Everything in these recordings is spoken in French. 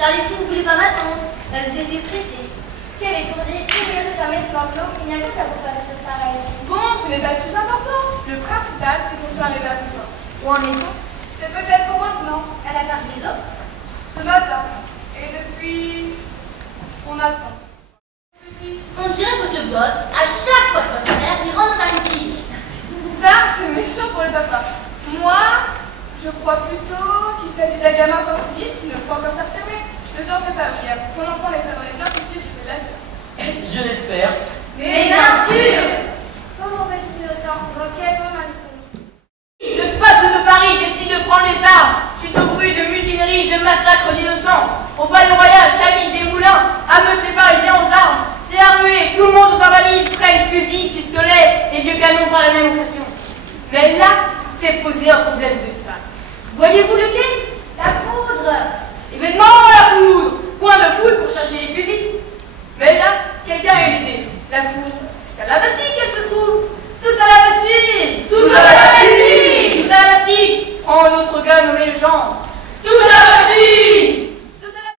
car les filles ne voulaient pas m'attendre. Elles étaient pressées. Quel étourdi, tout mieux de fermer son enclos, il n'y a que ça pour faire des choses pareilles. Bon, ce n'est pas le plus important. Le principal, c'est qu'on soit arrivé à tout. Où en est-on? C'est peut-être pour maintenant. Elle a perdu les autres? Ce matin. Et depuis, on attend. On dirait que ce gosse, à chaque fois que sa mère, il rentre dans sa bêtise. Ça, c'est méchant pour le papa. Moi, je crois plutôt qu'il s'agit d'un gamin encore timide qui n'ose pas encore s'affirmer. Ne t'en fais pas, William. Ton enfant naîtra dans les heures qui suivent, je te l'assure. Je l'espère. Mais bien sûr! Pauvre petit innocent, dans quel moment Le peuple de Paris décide de prendre les armes suite au bruit de mutinerie, de massacres d'innocents. Au palais royal, Camille Desmoulins ameute les Parisiens aux armes. C'est la ruée, tout le monde s'invalide, prennent fusils, pistolets et vieux canons par la même occasion. Mais là, c'est posé un problème de taille. Voyez-vous lequel? La poudre! Événement, la poudre! Point de poudre pour chercher les fusils. Mais là, quelqu'un a une idée. La poudre, c'est à la Bastille qu'elle se trouve. Tous à la Bastille! Tous à la Bastille! Tous à la Bastille! Prends un autre gars nommé le genre. Tous à la Bastille! Tous à la...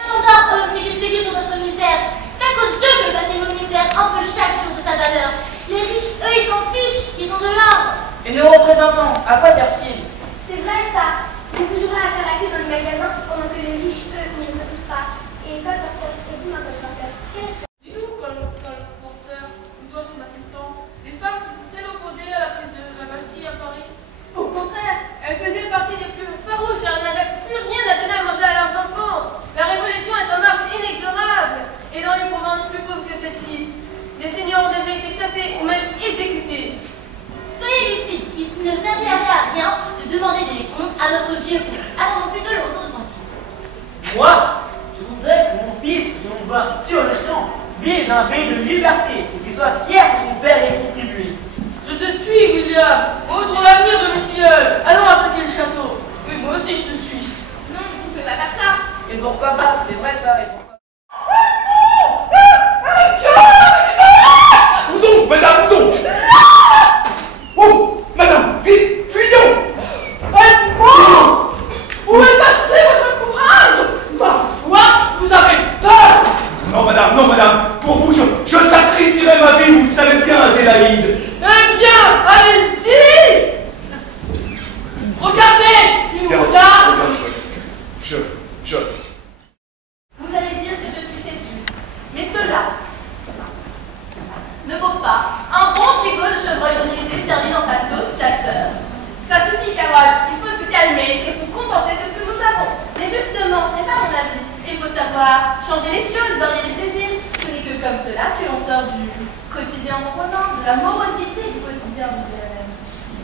Chanteur, eux, c'est expliqué sur notre misère. C'est à cause d'eux que le patrimonial perd un peu chaque jour de sa valeur. Les riches, eux, ils s'en fichent, ils ont de l'or. Et nos représentants, à quoi servent-ils? C'est vrai ça. On est toujours là à faire la queue dans les magasins pendant que les riches, eux, ne s'occupent pas. Et Paul Porter, et dis-moi Paul Porter, qu'est-ce que... Dis-nous, Paul Porter, ou toi son assistant, les femmes se sont très opposées à la prise de la Bastille à Paris. Au contraire, elles faisaient partie des plus farouches car elles n'avaient plus rien à donner à manger à leurs enfants. La révolution est en marche inexorable. Et dans les provinces plus pauvres que celle-ci, les seigneurs ont déjà été chassés ou même exécutés. Soyez lucides, il ne servirait à rien de demander des comptes à notre vieux oncle. Attendons plutôt le retour de son fils. Moi, je voudrais que mon fils, je me vois sur le champ, vive dans un pays de liberté et qu'il soit fier que son père ait contribué. Je te suis, William. Moi aussi, l'avenir de mes filleuls. Allons attaquer le château. Oui, moi aussi, je te suis. Non, vous ne pouvez pas faire ça. Et pourquoi pas? C'est vrai ça. Et pourquoi... Où donc, madame, où donc? Oh, madame, vite, fuyons! Aide-moi! Où est passé votre courage? Ma foi, vous avez peur! Non, madame, pour vous, je sacrifierai ma vie, vous le savez bien, Adélaïde. Eh bien, allez-y! Regardez, il nous regarde! Je. Vous allez dire que je suis têtue. Mais cela ne vaut pas un bon chigot de chevreuil brisé servi dans sa sauce chasseur. Ça suffit, Carotte. Il faut se calmer et se contenter de ce que nous avons. Mais justement, ce n'est pas mon avis. Il faut savoir changer les choses, varier les plaisirs. Ce n'est que comme cela que l'on sort du quotidien morondin, de la morosité du quotidien.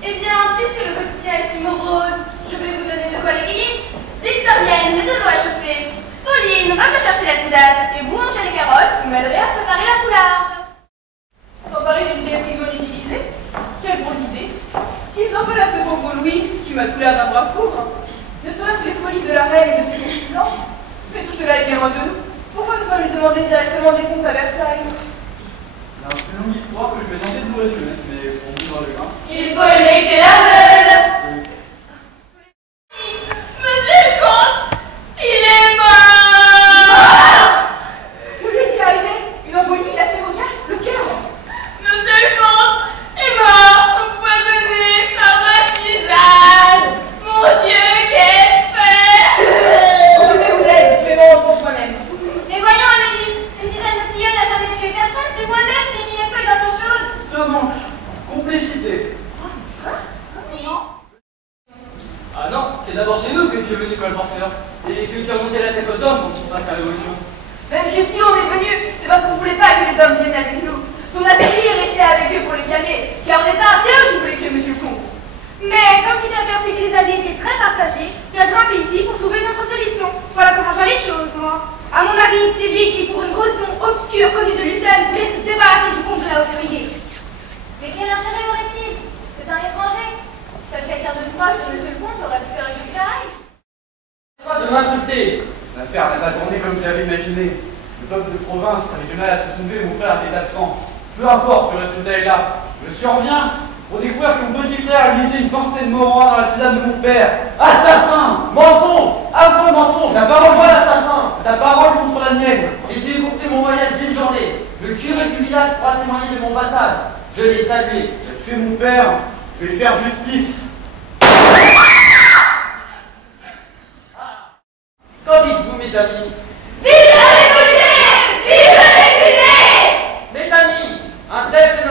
Eh bien, puisque le quotidien est si morose, je vais vous donner de quoi l'égayer. Victorienne, mais de l'eau à chauffer. Pauline, va me chercher la tisane. Et vous, mangez les carottes, vous m'aiderez à préparer la poularde. S'emparer d'une vieille prison utilisée? Quelle drôle d'idée! S'ils en veulent à ce pauvre Louis, qui m'a tout l'air d'un brave pauvre, ne serait-ce les folies de la reine et de ses courtisans? Mais tout cela est bien loin de nous. Pourquoi ne pas lui demander directement des comptes à Versailles? C'est une longue histoire que je vais tenter de vous résumer, mais pour vous dans le grain. Il faut aimer que l'aveugle! Monsieur le comte, il est mort! Que lui est-il arrivé? Une embolie, il a fait le cœur? Monsieur le comte est mort, empoisonné par ma tisane. Mon Dieu, qu'ai-je fait? Occupez-vous d'elle, je vais m'en rendre compte moi-même. Mais voyons, Amélie, une tisane de tilleul n'a jamais tué personne, c'est moi-même qui ai mis les feuilles dans l'eau chaude. Ça donc, complicité. Ah non, c'est d'abord chez nous que tu es venu, Paul Porter, et que tu as monté la tête aux hommes pour qu'ils fassent la révolution. Même que si on est venu, c'est parce qu'on ne voulait pas que les hommes viennent avec nous. Ton associé est resté avec eux pour le calmer, car on n'est pas assez eux qui voulaient tuer monsieur le comte. Mais comme tu t'es aperçu que les alliés étaient très partagés, tu as grimpé ici pour trouver notre solution. Voilà comment je vois les choses, moi. À mon avis, c'est lui qui, pour une raison obscure connue de Lucerne, voulait se débarrasser du comte de la Haute-Frier. Mais quel intérêt aurait-il? C'est un étranger. Seul quelqu'un de proche de monsieur le comte aurait pu faire une chose pareille. Pas de m'insulter. L'affaire n'a pas tourné comme je l'avais imaginé. Le peuple de province avait du mal à se soulever, mon frère était absent. Peu importe, le résultat est là. Je surviens pour découvrir que mon petit frère a glissé une pincée de Morin dans la tisane de mon père. Assassin! Mensonge! Un peu mensonge! La parole voit l'assassin! ta parole contre la mienne. J'ai dû écouter mon voyage d'une journée. Le curé du village pourra témoigner de mon passage. Je l'ai salué. J'ai tué mon père, je vais faire justice. Qu'en dites-vous, mes amis? Vive la République! Vive la République! Mes amis, un tel